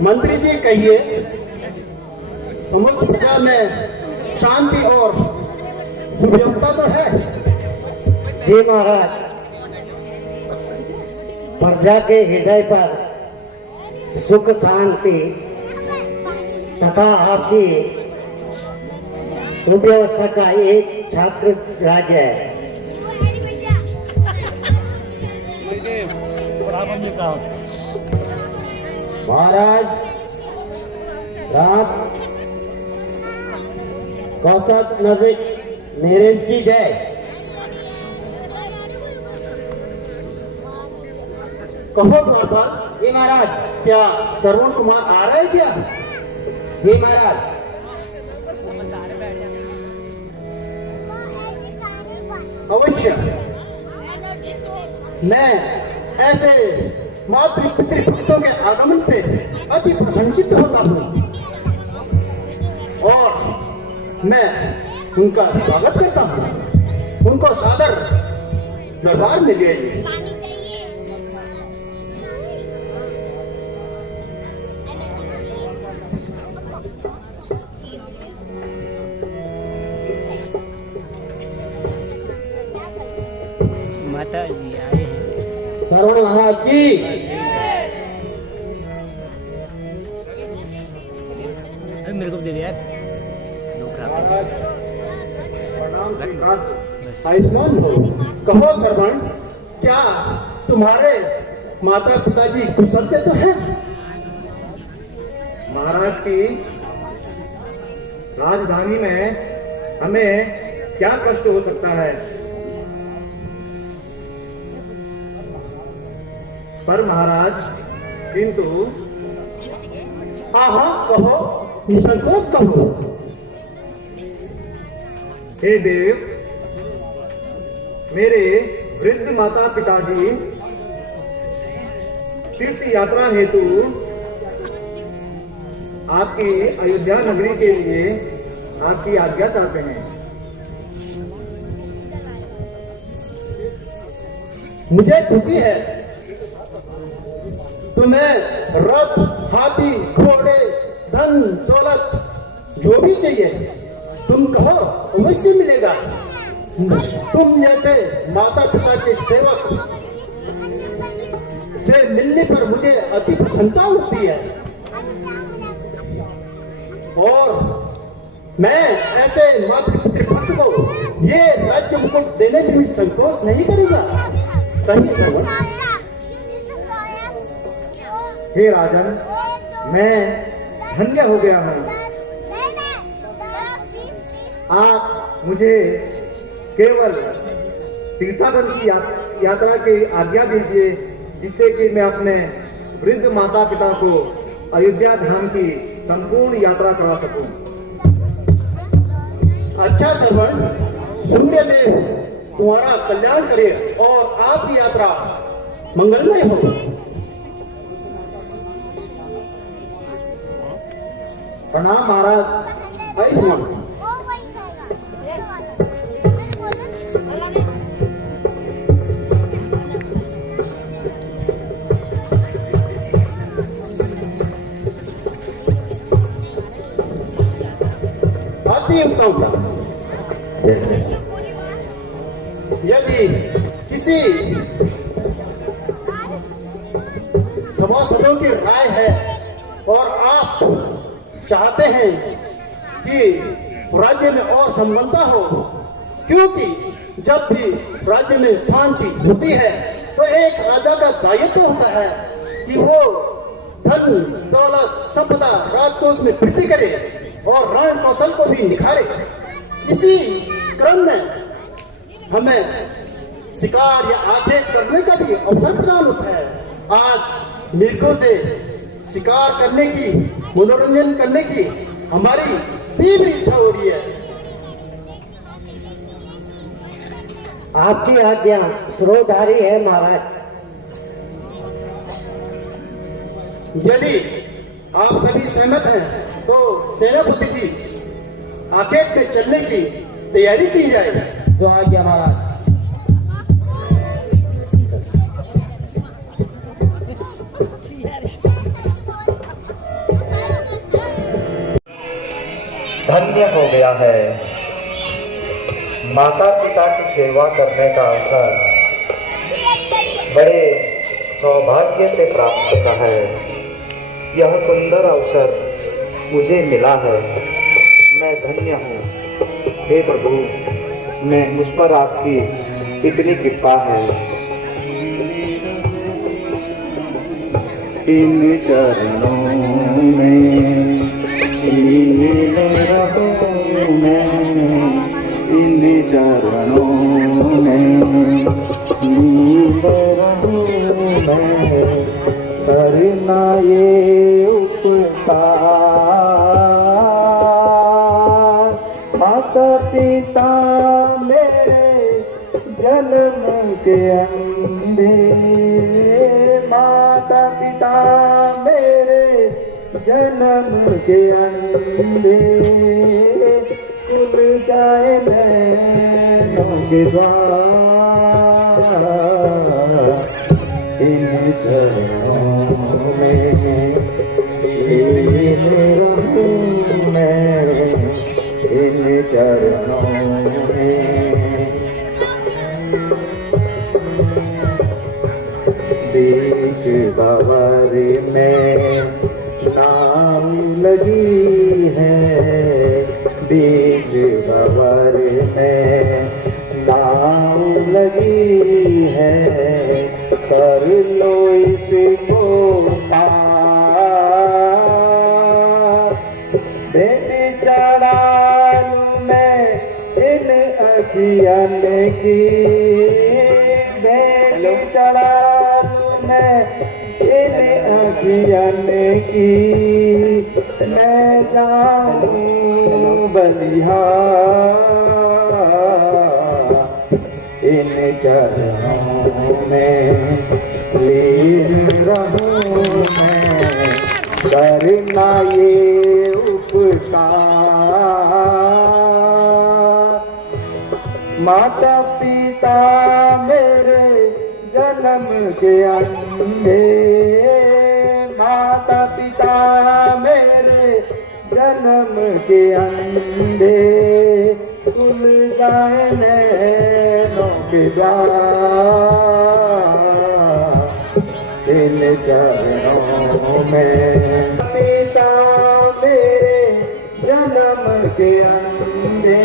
मंत्री जी कहिए, समस्त प्रजा में शांति और सुव्यवस्था तो है? जी महाराज, प्रजा के हृदय पर सुख शांति तथा आपकी सुव्यवस्था का एक छात्र राज्य है। महाराज, रात कौशल नरेश की जय। कहो द्वारपाल। जी महाराज। क्या श्रवण कुमार आ रहा है क्या? जी महाराज। अवश्य। मैं ऐसे मातृ पितृ भक्तों के आगमन पे अति प्रसन्नचित्त होता हूँ और मैं उनका स्वागत करता हूँ। उनको सादर दरबार में ले आइए। माता जी आए हैं। श्रवण महाराज की। अरे मेरे को भी दे दिया यार। आयुष्मान हो। कहो श्रवण, क्या तुम्हारे माता पिताजी कुशल से तो हैं? महाराज की राजधानी में हमें क्या कष्ट हो सकता है, पर महाराज किंतु। हाँ हाँ कहो, निसंकोच कहो। हे देव, मेरे वृद्ध माता पिताजी तीर्थ यात्रा हेतु आपकी अयोध्या नगरी के लिए आपकी आज्ञा चाहते हैं। मुझे खुशी है। तुम्हें रथ, हाथी, घोड़े, धन, दौलत जो भी चाहिए तुम कहो, अवश्य मिलेगा। तुम जैसे माता पिता के सेवक से मिलने पर मुझे अति प्रसन्नता होती है और मैं ऐसे मातृ पितृ भक्त को ये राज्य मुकुट देने में भी संकोच नहीं करूंगा। कहीं श्रवण। हे राजन, मैं धन्य हो गया हूँ। आप मुझे केवल तीर्थाटन की यात्रा की आज्ञा दीजिए, जिससे कि मैं अपने वृद्ध माता पिता को अयोध्या धाम की संपूर्ण यात्रा करा सकूं। अच्छा श्रवण, सूर्यदेव तुम्हारा कल्याण करे और आपकी यात्रा मंगलमय हो। प्रणाम महाराज। आयुष्मान। अति उत्तम। यदि किसी सभासदों की राय है और आप चाहते हैं कि राज्य में और संबंधता हो, क्योंकि जब भी राज्य में शांति होती है तो एक राजा का दायित्व होता है कि वो धन, दौलत, संपदा, राजकोष में वृद्धि करे और रण कौशल को भी निखारे। इसी क्रम में हमें शिकार या आखेट करने का भी अवसर प्रदान होता है। आज मृगों से शिकार करने की, मनोरंजन करने की हमारी तीव्र इच्छा हो रही है। आपकी आज्ञा श्रोधारी है महाराज। यदि आप सभी सहमत हैं तो सेनापति जी, आखेट में चलने की तैयारी की जाए। जो आज्ञा महाराज। धन्य हो गया है। माता पिता की सेवा करने का अवसर बड़े सौभाग्य से प्राप्त होता है। यह सुंदर अवसर मुझे मिला है, मैं धन्य हूँ। हे प्रभु, मैं मुझ पर आपकी इतनी कृपा है। इन चरणों में लीन रहूं मैं, इन चरणों में लीन रहूं मैं, करना ये उपकार माता पिता मेरे जन्म के अंधे, माता पिता मेरे जन्म के अंधे, खुल जाए नैनों के द्वार, इन चरणों में लीन रहूं मैं, इन चरणों में। बीच बावर में नाव लगी है, बीच बावर में नाव लगी है, कर लो इसको पार, बेटी चढ़ा लूं मैं इन अखियन की, बेटी चढ़ा लूं मैं इन अखियन की, मैं जाऊं बलिहार, इन चरणों में लीन रहूं मैं, करना ये उपकार माता पिता मेरे जन्म के अंधे, माता पिता मेरे जन्म के अंधे, खुल जाए नैनों के द्वार, इन चरणों में पिता मेरे जन्म के अंधे,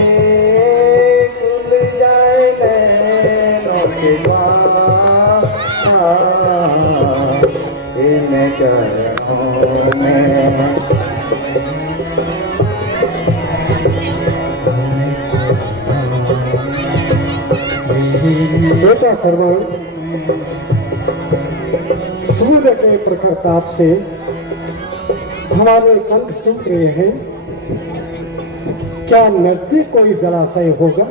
खुल जाए नैनों के द्वार, इन चरणों में। बेटा श्रवण, सूर्य के प्रखर ताप से हमारे कंठ सूख रहे हैं, क्या नजदीक कोई जलाशय होगा?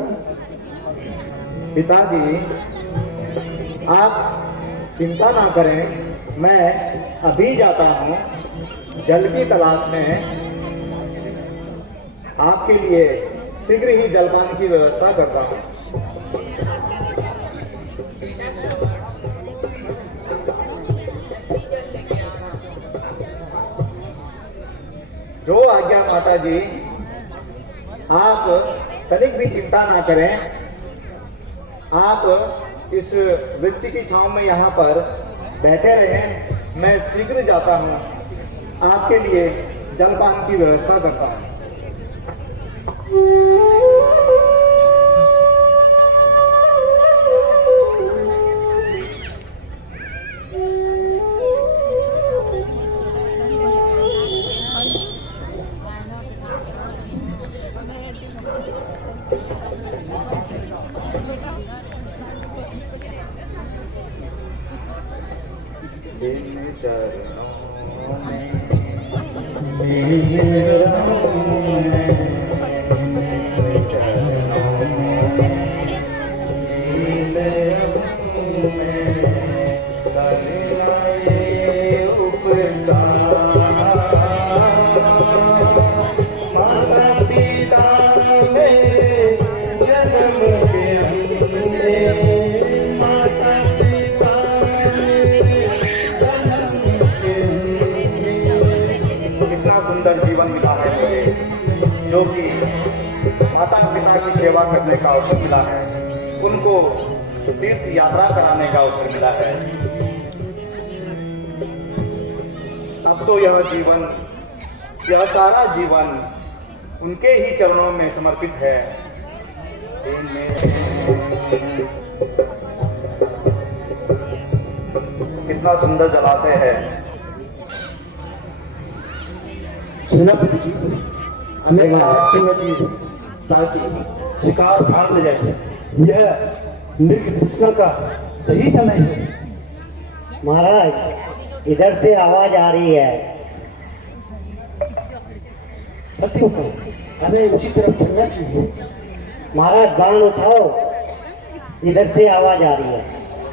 पिताजी, आप चिंता ना करें, मैं अभी जाता हूँ जल की तलाश में, आपके लिए शीघ्र ही जलपान की व्यवस्था करता हूँ। जो आज्ञा माता जी, आप तनिक भी चिंता ना करें, आप इस वृक्ष की छांव में यहाँ पर बैठे रहें, मैं शीघ्र जाता हूँ, आपके लिए जलपान की व्यवस्था करता हूँ। जो कि माता पिता की सेवा करने का अवसर मिला है, उनको तीर्थ यात्रा कराने का अवसर मिला है। अब तो यह जीवन, यह सारा जीवन उनके ही चरणों में समर्पित है। कितना सुंदर जलाशय है। सेनापति जी, हमें ताकि शिकार भाग जैसे यह मृग तृष्णा का सही समय है। महाराज, इधर से आवाज आ रही है। पतियों को हमें उसी तरफ चलना चाहिए। महाराज, बाण उठाओ, इधर से आवाज आ रही है।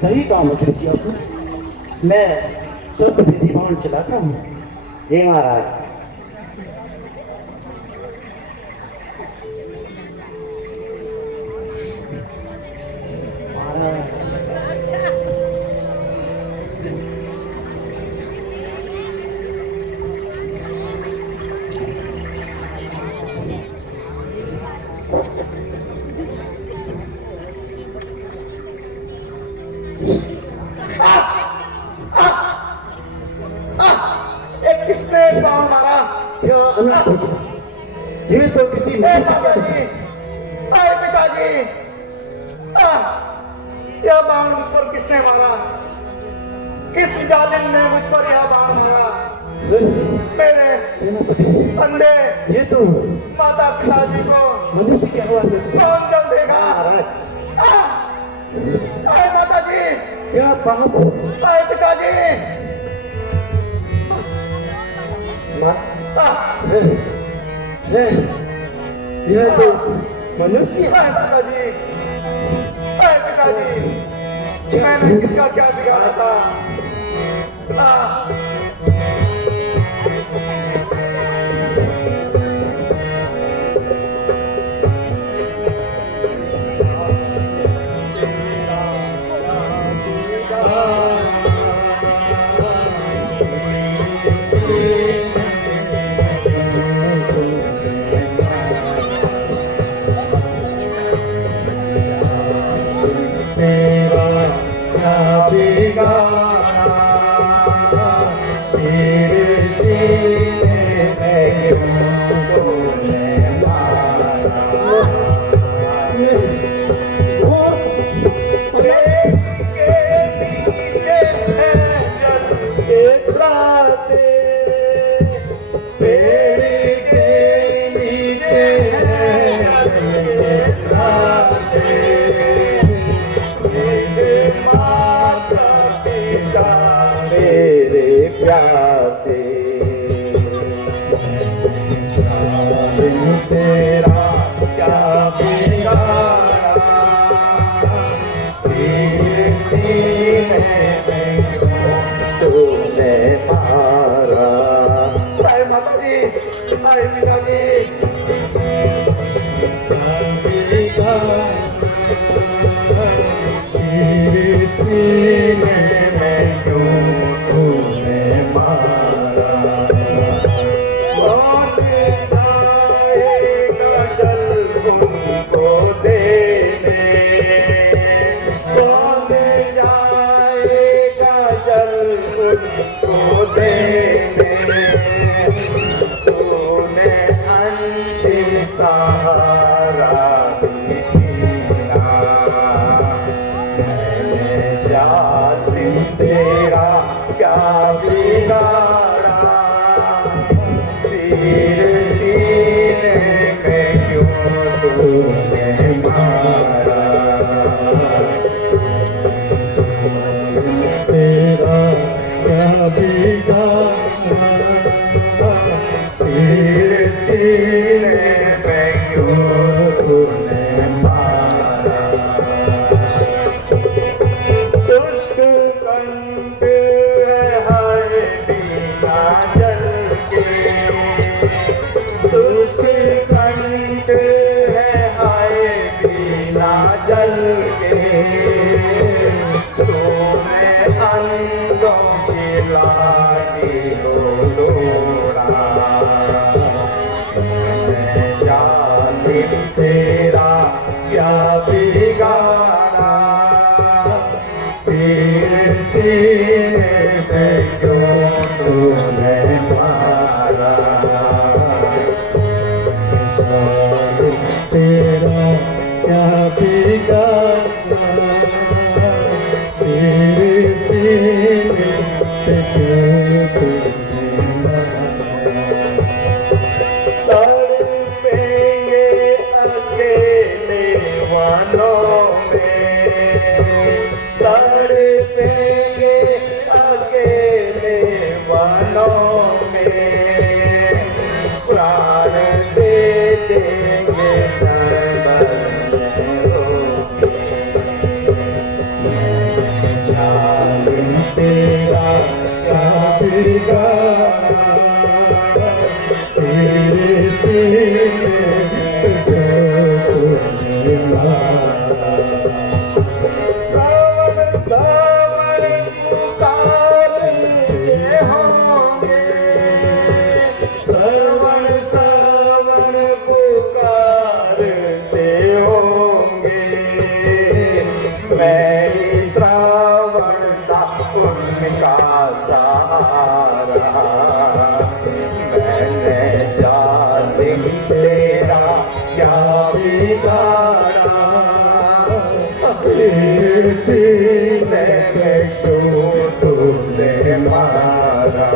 सही काम है, मैं सब विधि बाण चलाता हूँ। जी महाराज। किसने बाण मारा? ये तो किसी पिताजी, पिताजी, यह बाण मुझ पर किसने मारा? किस जालिम ने मुझ पर यह बाण मारा? मेरे अंधे ये तो माता पिताजी को मनुष्य की आवाज है। कौन जल देगा? आए माता जी, क्या पाप? आए पिताजी, यह तो मनुष्य। आए पिताजी, आए पिताजी, मैंने किसका क्या बिगाड़ा था? जा चरणों में प्राण दे देंगे तेरा क्या तेरे से सावन पुकारते होंगे, सावन सावन पुकारते होंगे। मैं श्रावण का उनका सहारा, मैंने जालिम तेरा क्या बिगाड़ा, तेरे सीने में क्यों तुमने मारा।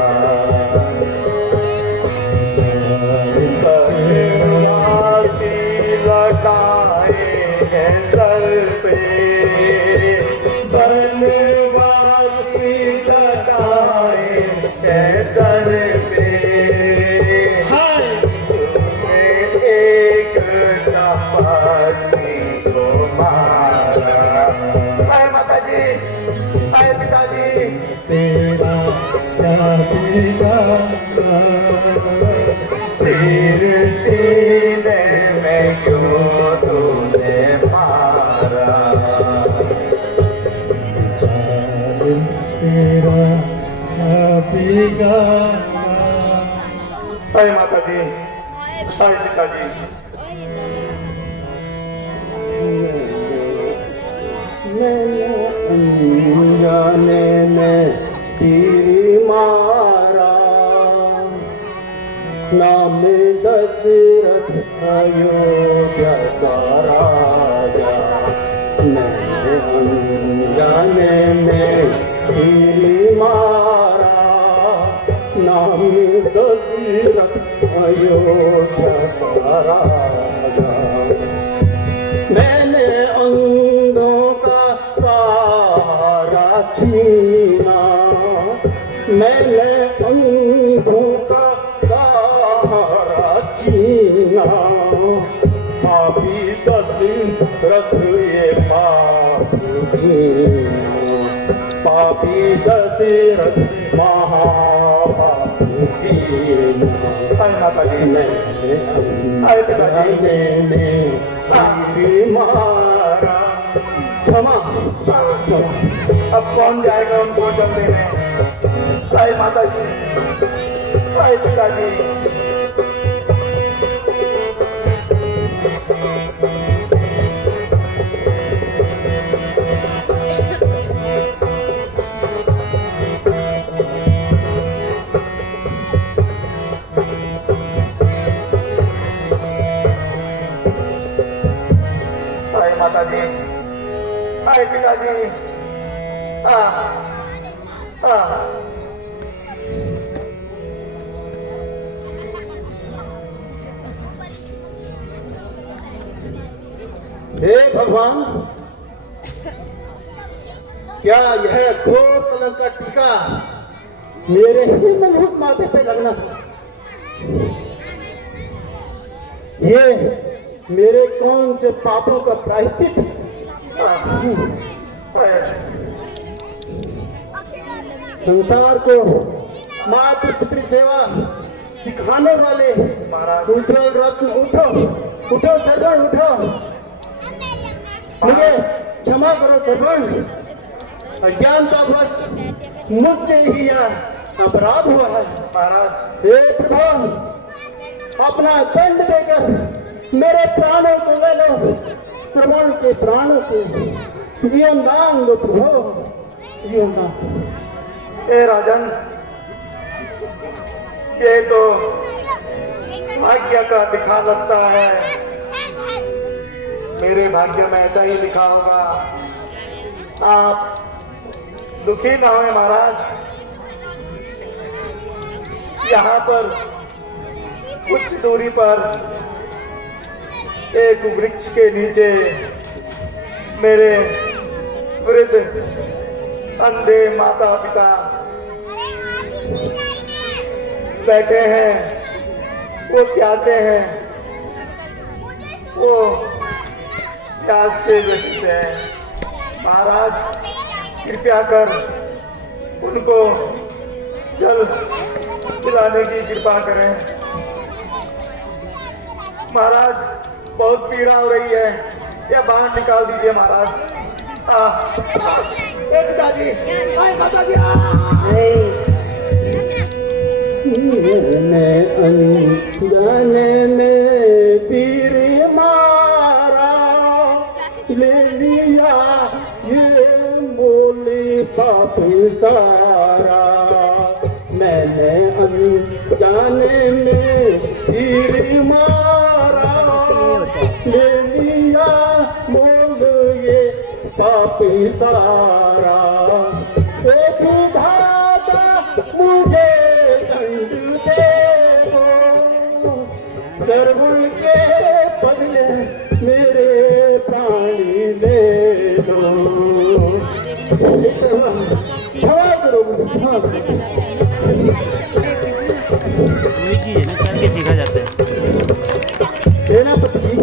बनवासी लटाए हैं सर पे, बनवासी लटाए हैं सर पे, एक तपस्वी को मारा। आए माता जी, आए पिताजी, तेरा क्या बिगाड़ा, तेरे सीने में क्यों तूने मारा। तेरा क्या बिगाड़ा। आए माता जी, आए पिताजी। मैंने अनजाने में तीर मारा, नाम दशरथ अयोध्या का राजा। मैंने अनजाने में तीर मारा, नाम दशरथ अयोध्या का राजा। मैंने अंधों का सहारा छीना, मैंने अंधों का सहारा छीना। पापी दशरथ ये पाप कीना, पापी दशरथ महापाप कीना। माता जी, आए पिताजी ने तीर मारा। क्षमा, अब कौन जाएगा उनको जमने में। आए माता जी, आए पिताजी। माता जी, आए पिताजी। हे भगवान, क्या यह घोर कलंक का टीका मेरे ही मनोहर माथे पे लगना? ये मेरे कौन से पापों का प्रायश्चित? संसार को मातृ पितृ सेवा सिखाने वाले उठो रत्न, उठो उठो सर्वण, उठो। मुझे क्षमा करो सर्वण, अज्ञानतावश मुझसे ही यह अपराध हुआ है। महाराज, हे प्रभु, अपना दंड देकर मेरे प्राणों को ले लो, श्रवण के प्राणों को जीवन दान दो प्रभु, जीवन दान। ए राजन, ये तो भाग्य का लिखा लगता है। मेरे भाग्य में ऐसा ही लिखा होगा। आप दुखी ना हों महाराज। यहाँ पर कुछ दूरी पर एक वृक्ष के नीचे मेरे वृद्ध अंधे माता पिता बैठे हैं वो प्यासे हैं, वो प्यास से व्यथित हैं। महाराज कृपया कर उनको जल पिलाने की कृपा करें। महाराज बहुत पीड़ा हो रही है, या बाहर निकाल दीजिए महाराज। पिताजी, माताजी, मैंने अनजाने में तीर मारा, ले लिया ये मोली पाप सारा। मैंने अनजाने में तीर मारा, ले लिया मोल ये पाप सारा। एक धागा मुझे दंड दे दो, सर्वण के बदले मेरे प्राण दे दो। क्षमा करो, क्षमा करो। वही चीज है ना, करके सीखा जाता है। सेनापति जी,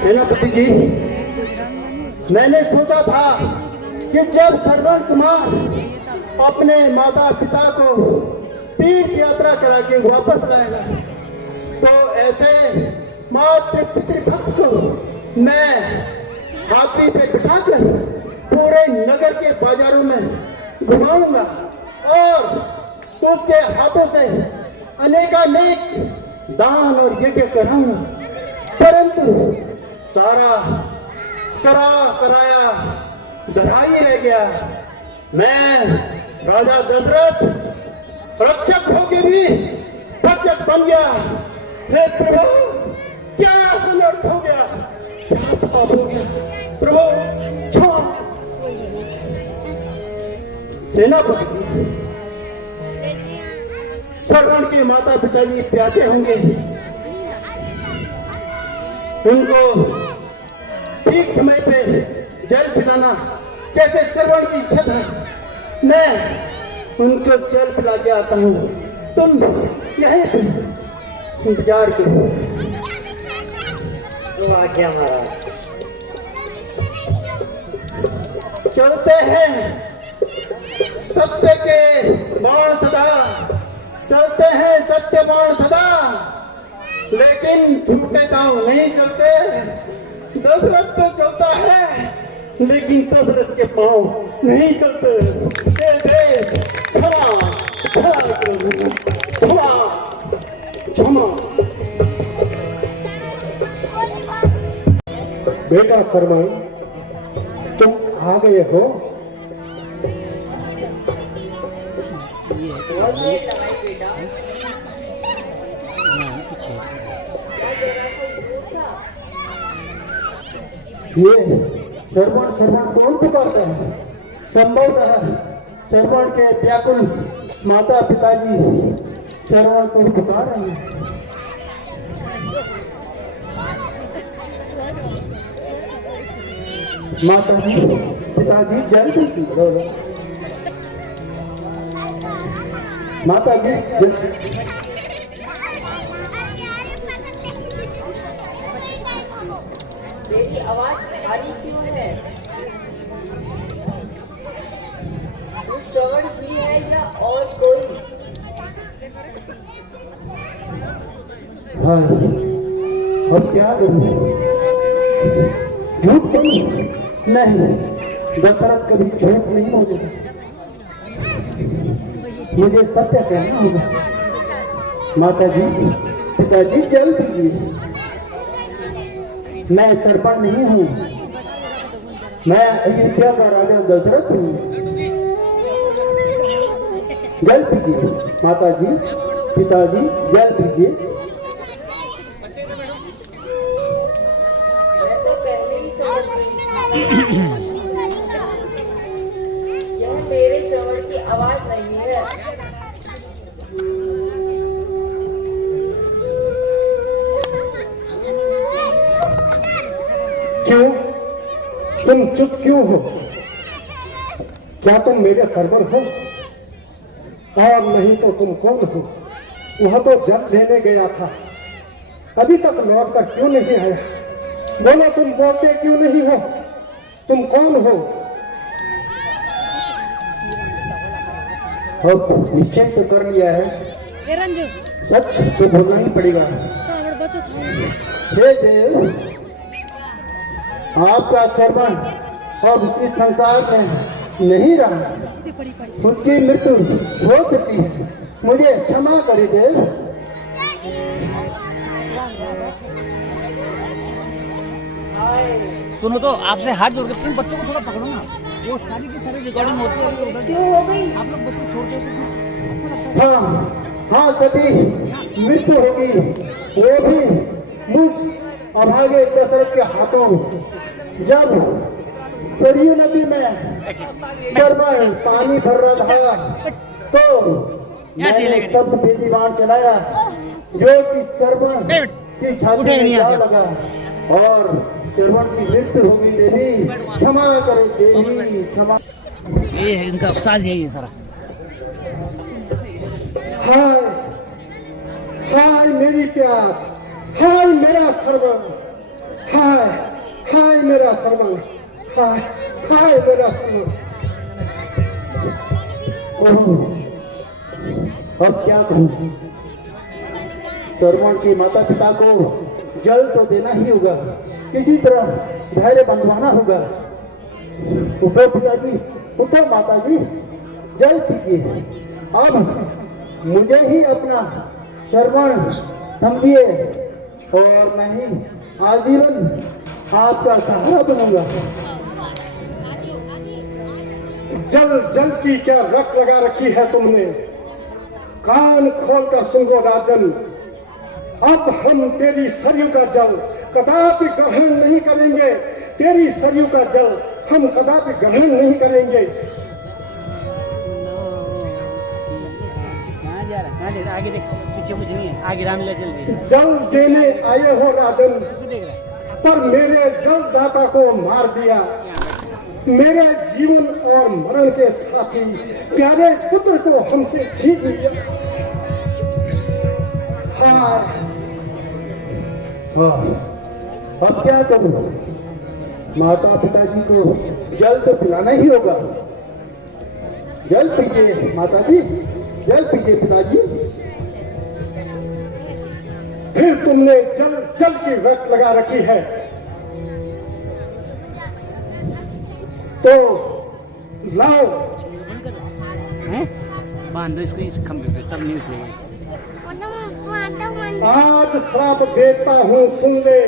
सेनापति जी, मैंने सोचा था कि जब श्रवण कुमार अपने माता पिता को तीर्थ यात्रा करा के वापस लाएगा, तो ऐसे मातृ पितृभक्त को मैं हाथी पे बिठाकर पूरे नगर के बाजारों में घुमाऊंगा और उसके हाथों से अनेकानेक दान और यज्ञ कराऊंगा। परंतु सारा कराया धरा ही रह गया। मैं राजा दशरथ रक्षक होके भी भक्षक बन गया। हे प्रभु, क्या अनर्थ हो गया, क्या पाप हो गया, प्रभु क्षमा। सेनापति, श्रवण के माता पिताजी प्यासे होंगे, उनको ठीक समय पे जल पिलाना कैसे श्रवण की इच्छा है। मैं उनको जल पिला के आता हूँ, तुम यहीं पे इंतजार करो। तो आज्ञा महाराज। चलते हैं सत्य के बाण सदा, चलते हैं सत्य बाण सदा, लेकिन झूठे दांव नहीं चलते। दशरथ तो चलता है, लेकिन दशरथ के पांव नहीं चलते। दे दे क्षमा, क्षमा करो, क्षमा, क्षमा। बेटा शर्मा, तुम आ गए हो। ये श्रवण श्रवण कौन पुकारता है? संभवतः श्रवण के व्याकुल माता पिताजी श्रवण को पुकार रहे हैं। माता जी, पिताजी जल्दी कीजिए। माता जी मेरी आवाज भारी क्यों है? वो श्रवण भी है या और कोई? हाँ, अब क्या करूं? झूठ बोलूं? नहीं, दशरथ कभी झूठ नहीं बोलेगा। मुझे सत्य कहना होगा। माता जी, पिताजी जल्द कीजिए। मैं सरपंच नहीं हूँ, मैं अयोध्या का राजा दशरथ हूँ। जल्द कीजिए माता जी, पिताजी जल्द कीजिए। मैं तो पहले ही समझ गई थी। यह मेरे श्रवण की आवाज नहीं है। क्यों? तुम चुप क्यों हो? क्या तुम मेरे सरवर हो? और नहीं तो तुम कौन हो? वह तो जल लेने गया था, अभी तक लौट कर क्यों नहीं आया? बोलो, तुम बोलते क्यों नहीं हो? तुम कौन हो? अब निश्चय तो कर लिया है, सच तो बोलना ही पड़ेगा। हे देव, आपका कर्म अब इस संसार में नहीं रहा, उसकी मृत्यु हो चुकी है, मुझे क्षमा करे देव। सुनो तो, आपसे हाथ जोड़ के तुम बच्चों को थोड़ा पकड़ो ना, वो सारी की सारी रिकॉर्डिंग होती है उधर। क्यों हो गई? आप लोग बच्चे छोड़ के हाँ हाँ सती मृत्यु होगी, वो भी मुझ अभागे दशरथ के हाथों। जब सरयू नदी में सरमन पानी भर रहा था तो मैंने सब बेटी बाण चलाया, जो कि सरमन की छाती में जा लगा और सरमन की मृत्यु हो गई। देवी क्षमा करे, देवी क्षमा। ये है इनका उस्ताद, यही है सारा। हाय हाय मेरी प्यास, हाय मेरा सर्वं, हाय हाय मेरा सर्वं, हाय हाय मेरा सर्वं। ओह, अब क्या कहूँ? सरवण की माता पिता को जल तो देना ही होगा, किसी तरह धैर्य बंधवाना होगा। उठो पिताजी, उठो माताजी, जल पीजिए। अब मुझे ही अपना श्रवण समझिए और मैं ही आजीवन आपका सहारा बनूंगा। जल जल की क्या रख लगा रखी है तुमने? कान खोलकर सुनो राजन, अब हम तेरी सरयू का जल कदापि ग्रहण नहीं करेंगे। तेरी सरयू का जल हम कदापि ग्रहण नहीं करेंगे। आगे देख, पीछे कुछ नहीं है, आगे रामलीला चल रही है। जल देने आए हो राजन, पर मेरे जल दाता को मार दिया। मेरे जीवन और मरण के साथी प्यारे पुत्र को हमसे छीन लिया। हाय, अब क्या करूं? माता पिताजी को जल तो पिलाना ही होगा। जल पीजिए माता जी, जल पीजिए पिताजी। फिर तुमने जल जल की रख लगा रखी है तो लाओ। बांध दो इसको इस खंभे पे, तब नहीं उसमें। आज श्राप देता हूँ सुन ले,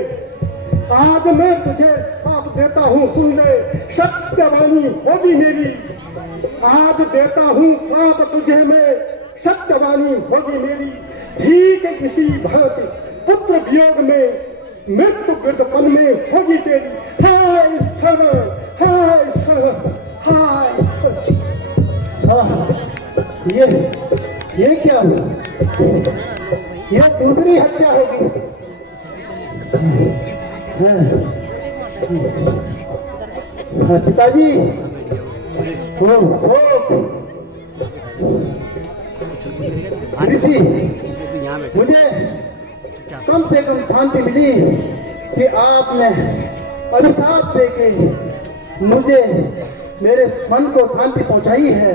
आज मैं तुझे श्राप देता हूँ सुन ले, सत्यवाणी होगी मेरी। आज देता हूँ श्राप तुझे मैं, सत्यवाणी होगी मेरी। ठीक इसी भांति पुत्र वियोग में, मृत्यु वृद्धपन में होगी तेरी। हाय सर्व, हाय सर्व, हाय सर्व। ये क्या हुआ? यह दूसरी हत्या होगी। पिताजी, ऋषि, मुझे कम से कम शांति मिली कि आपने अभिशाप देके मुझे, मेरे मन को शांति पहुंचाई है।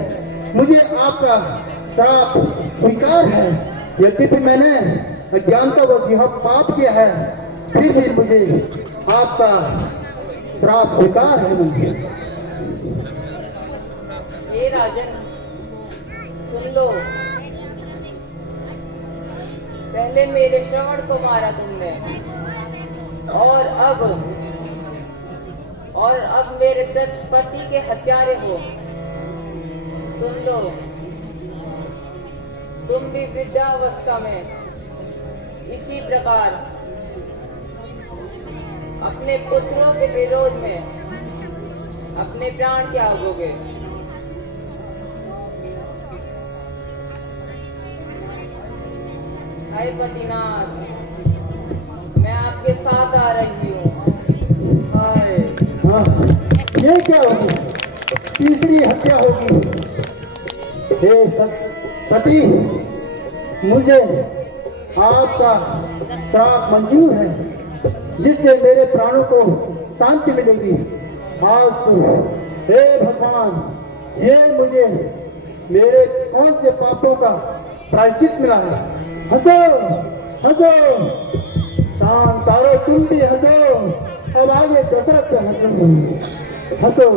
मुझे आपका श्राप स्वीकार है। यद्यपि मैंने अज्ञानतावश यह पाप किया है, फिर भी मुझे आपका श्राप स्वीकार है। मुझे ये राजन सुन लो, पहले मेरे श्रवण को मारा तुमने और अब मेरे पति के हत्यारे हो। सुन लो, तुम भी वृद्धावस्था में इसी प्रकार अपने पुत्रों के विरोध में अपने प्राण त्यागोगे। हाय पतिनाथ, मैं आपके साथ आ रही हूँ। हाय, ये क्या होगी? तीसरी हत्या होगी। हे पति, मुझे आपका श्राप मंजूर है जिससे मेरे प्राणों को शांति मिलेगी। आज तो हे भगवान, ये मुझे मेरे कौन से पापों का प्रायश्चित मिला है। हंसो हंसो, शांतारो तुम भी हंसो, अब आगे दशरथ पे हंसो हंसो।